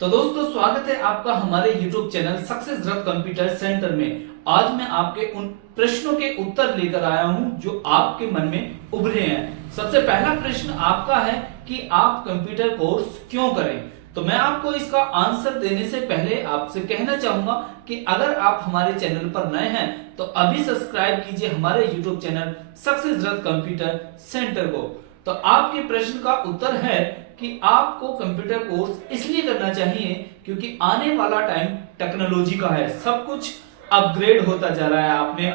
तो दोस्तों स्वागत है आपका हमारे YouTube चैनल सक्सेस रथ कंप्यूटर सेंटर में। आज मैं आपके उन प्रश्नों के उत्तर लेकर आया हूं जो आपके मन में उभरे हैं। सबसे पहला प्रश्न आपका है कि आप कंप्यूटर कोर्स क्यों करें। तो मैं आपको इसका आंसर देने से पहले आपसे कहना चाहूंगा कि अगर आप हमारे चैनल पर नए हैं तो अभी सब्सक्राइब कीजिए हमारे YouTube चैनल सक्सेस रथ कंप्यूटर सेंटर को। तो आपके प्रश्न का उत्तर है कि आपको कंप्यूटर कोर्स इसलिए करना चाहिए क्योंकि आने वाला टाइम टेक्नोलॉजी का है। सब कुछ अपग्रेड होता जा रहा है। आपने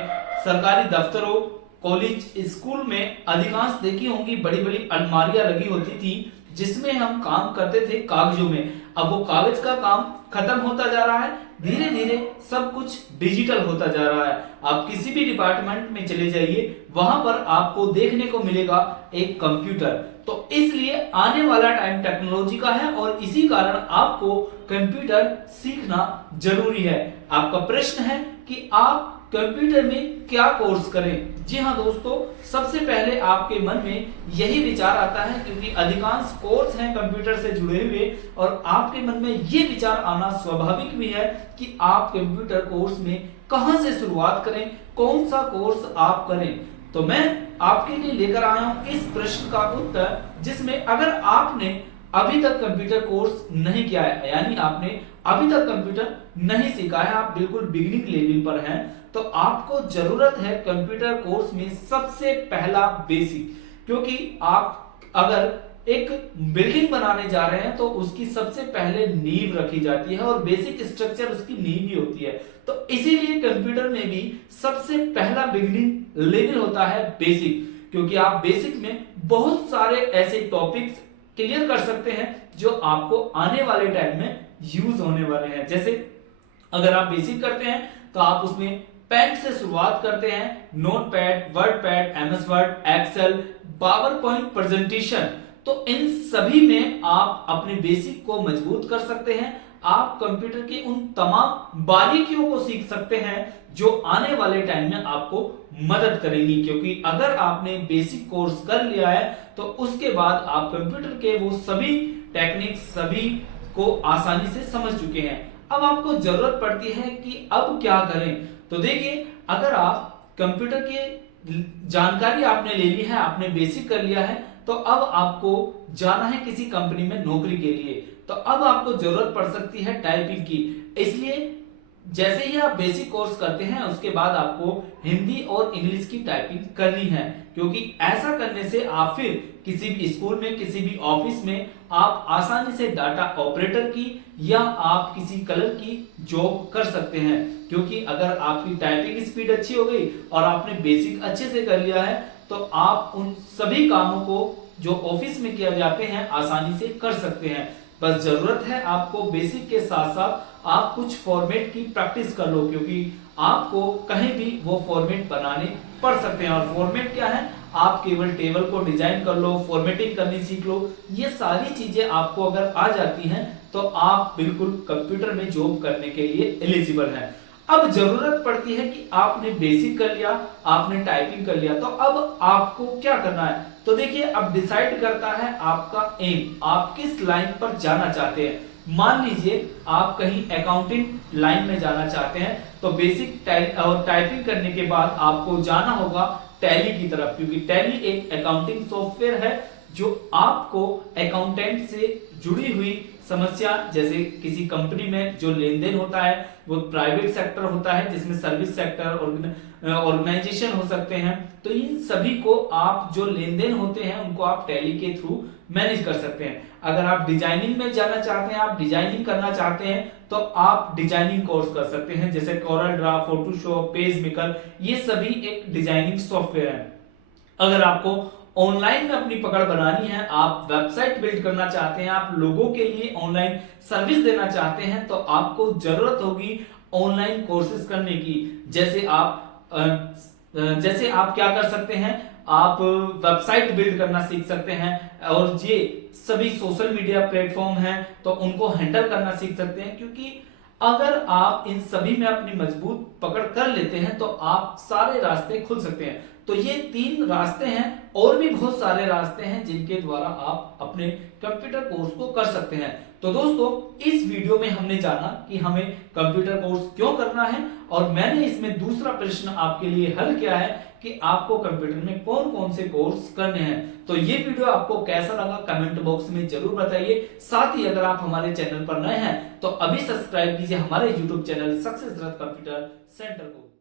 सरकारी दफ्तरों, कॉलेज, स्कूल में अधिकांश देखी होंगी बड़ी बड़ी अलमारियां लगी होती थी जिसमें हम काम करते थे कागजों में। अब वो कागज का काम खत्म होता जा रहा है, धीरे धीरे सब कुछ डिजिटल होता जा रहा है। आप किसी भी डिपार्टमेंट में चले जाइए, वहां पर आपको देखने को मिलेगा एक कंप्यूटर। तो इसलिए आने वाला टाइम टेक्नोलॉजी का है और इसी कारण आपको कंप्यूटर सीखना जरूरी है। आपका प्रश्न है कि आप कंप्यूटर में क्या कोर्स करें। जी हाँ दोस्तों, सबसे पहले आपके मन में यही विचार आता है क्योंकि अधिकांश कोर्स हैं कंप्यूटर से जुड़े हुए और आपके मन में ये विचार आना स्वाभाविक भी है कि आप कंप्यूटर कोर्स में कहां से शुरुआत करें, कौन सा कोर्स आप करें। तो मैं आपके लिए लेकर आया हूं इस प्रश्न का उत्तर, जिसमें अगर आपने अभी तक कंप्यूटर कोर्स नहीं किया है, यानी आपने अभी तक कंप्यूटर नहीं सीखा है, आप बिल्कुल बिगिनिंग लेवल पर हैं, तो आपको जरूरत है कंप्यूटर कोर्स में सबसे पहला बेसिक। क्योंकि आप अगर एक बिल्डिंग बनाने जा रहे हैं तो उसकी सबसे पहले नींव रखी जाती है और बेसिक स्ट्रक्चर उसकी नींव ही होती है। तो इसीलिए कंप्यूटर में भी सबसे पहला बिगिनिंग लेवल होता है बेसिक, क्योंकि आप बेसिक में बहुत सारे ऐसे टॉपिक्स क्लियर कर सकते हैं जो आपको आने वाले टाइम में यूज होने वाले हैं। जैसे अगर आप बेसिक करते हैं तो आप उसमें पेन से शुरुआत करते हैं, notepad, word pad, MS word, excel, power point presentation. तो इन सभी में आप अपने बेसिक को मजबूत कर सकते हैं। आप कंप्यूटर की उन तमाम बारीकियों को सीख सकते हैं जो आने वाले टाइम में आपको मदद करेंगी। क्योंकि अगर आपने बेसिक कोर्स कर लिया है तो उसके बाद आप कंप्यूटर के वो सभी टेक्निक्स सभी को आसानी से समझ चुके हैं। अब आपको जरूरत पड़ती है कि अब क्या करें। तो देखिए, अगर आप कंप्यूटर की जानकारी आपने ले ली है, आपने बेसिक कर लिया है, तो अब आपको जाना है किसी कंपनी में नौकरी के लिए। तो अब आपको जरूरत पड़ सकती है टाइपिंग की। इसलिए जैसे ही आप बेसिक कोर्स करते हैं उसके बाद आपको हिंदी और इंग्लिश की टाइपिंग करनी है, क्योंकि ऐसा करने से आप फिर किसी भी स्कूल में, किसी भी ऑफिस में आप आसानी से डाटा ऑपरेटर की या आप किसी कलर की जॉब कर सकते हैं। क्योंकि अगर आपकी टाइपिंग स्पीड अच्छी हो गई और आपने बेसिक अच्छे से कर लिया है तो आप उन सभी कामों को जो ऑफिस में किए जाते हैं आसानी से कर सकते हैं। बस जरूरत है आपको बेसिक के साथ साथ आप कुछ फॉर्मेट की प्रैक्टिस कर लो, क्योंकि आपको कहीं भी वो फॉर्मेट बनाने पड़ सकते हैं। और फॉर्मेट क्या है, आप केवल टेबल को डिजाइन कर लो, फॉर्मेटिंग करनी सीख लो। ये सारी चीजें आपको अगर आ जाती हैं तो आप बिल्कुल कंप्यूटर में जॉब करने के लिए एलिजिबल हैं। अब जरूरत पड़ती है कि आपने बेसिक कर लिया, आपने टाइपिंग कर लिया, तो अब आपको क्या करना है। तो देखिए, अब डिसाइड करता है आपका एम, आप किस लाइन पर जाना चाहते हैं। मान लीजिए आप कहीं अकाउंटिंग लाइन में जाना चाहते हैं तो बेसिक और टाइपिंग करने के बाद आपको जाना होगा टैली की तरफ, क्योंकि टैली एक अकाउंटिंग सॉफ्टवेयर है जो आपको अकाउंटेंट से जुड़ी हुई समस्या, जैसे किसी कंपनी में जो लेन देन होता है वो प्राइवेट सेक्टर होता है जिसमें सर्विस सेक्टर, ऑर्गेनाइजेशन हो सकते हैं, तो इन सभी को आप जो लेन देन होते हैं उनको आप टैली के थ्रू मैनेज कर सकते हैं। अगर आप डिजाइनिंग में जाना चाहते हैं, आप डिजाइनिंग करना चाहते हैं, तो आप डिजाइनिंग कोर्स कर सकते हैं, जैसे Corel Draw, Photoshop, page maker, ये सभी एक डिजाइनिंग सॉफ्टवेयर है। अगर आपको ऑनलाइन में अपनी पकड़ बनानी है, आप वेबसाइट बिल्ड करना चाहते हैं, आप लोगों के लिए ऑनलाइन सर्विस देना चाहते हैं, तो आपको जरूरत होगी ऑनलाइन कोर्सेज करने की। जैसे आप क्या कर सकते हैं, आप वेबसाइट बिल्ड करना सीख सकते हैं और ये सभी सोशल मीडिया प्लेटफॉर्म हैं तो उनको हैंडल करना सीख सकते हैं। क्योंकि अगर आप इन सभी में अपनी मजबूत पकड़ कर लेते हैं तो आप सारे रास्ते खुल सकते हैं। तो ये 3 रास्ते हैं, और भी बहुत सारे रास्ते हैं जिनके द्वारा आप अपने कंप्यूटर कोर्स को कर सकते हैं। तो दोस्तों, इस वीडियो में हमने जाना कि हमें कंप्यूटर कोर्स क्यों करना है, और मैंने इसमें दूसरा प्रश्न आपके लिए हल किया है कि आपको कंप्यूटर में कौन कौन से कोर्स करने हैं। तो ये वीडियो आपको कैसा लगा कमेंट बॉक्स में जरूर बताइए। साथ ही अगर आप हमारे चैनल पर नए हैं तो अभी सब्सक्राइब कीजिए हमारे यूट्यूब चैनल सक्सेस रथ कंप्यूटर सेंटर को।